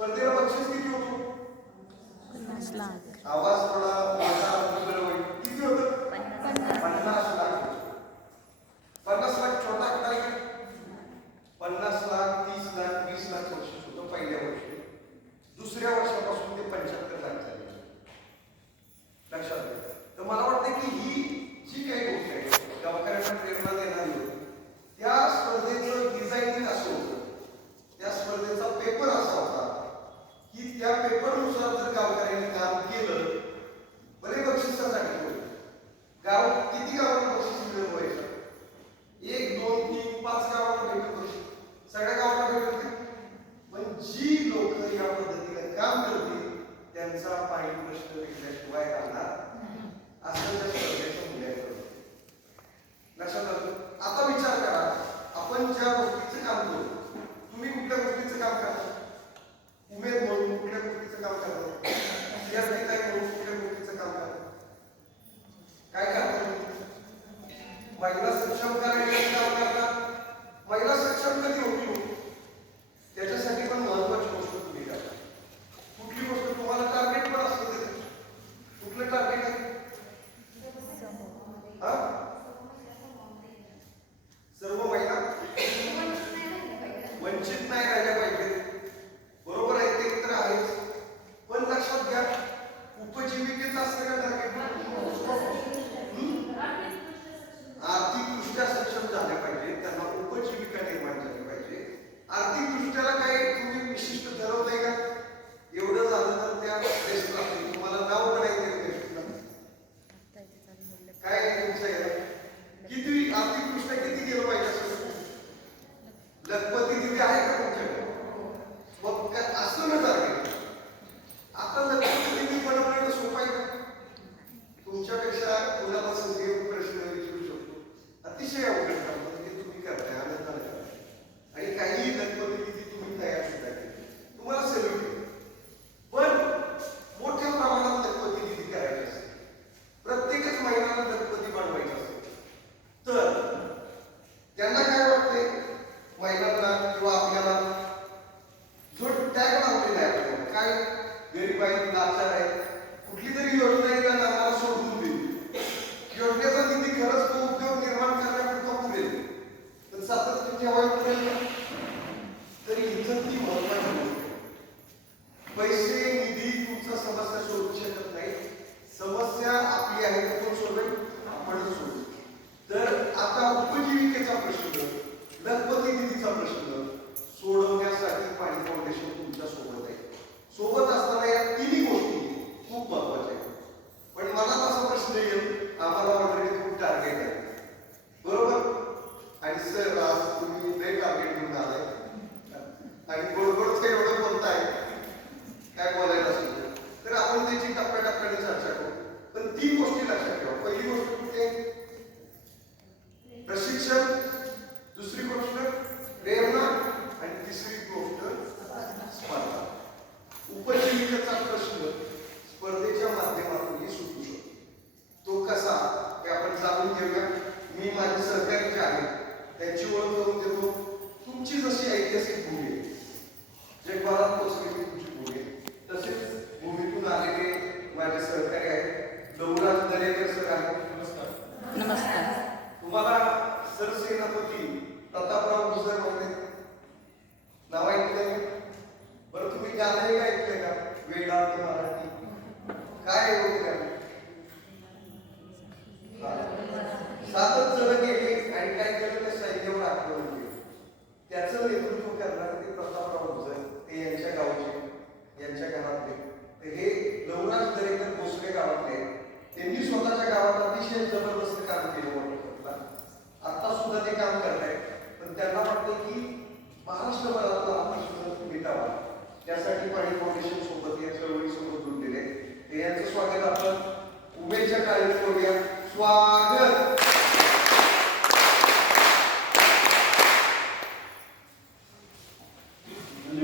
स्पर्धेला बक्षीस किती होतो आवाज थोडा माझा किती होतं पन्नास लाख पन्नास e é a pecora Quay n मी माझे सहकारी जे त्याची ओळख करून देतो तुमची जशी ऐतिहासिक भूमी आहे जगभरात पोचलेली तुमची भूमी आहे तसेच भूमीतून आलेले माझे सहकारी आहेत गौराज दरेकर सर आहेत नमस्कार नमस्कार तुम्हाला सरसेनापती प्रतापराव गुजर म्हणते नाव ऐकलं बरं तुम्ही गाणं ऐकलं का वेळ तुम्हाला याचं नेतृत्व करणारे ते प्रतापराव भोजन ते यांच्या गावचे यांच्या घरातले ते हे लवराज दरेकर भोसले गावातले त्यांनी स्वतःच्या गावात अतिशय जबरदस्त काम केलं म्हणून आता सुद्धा ते काम करत आहेत पण त्यांना वाटतं की महाराष्ट्रभरातला हा प्रश्न मिटावा त्यासाठी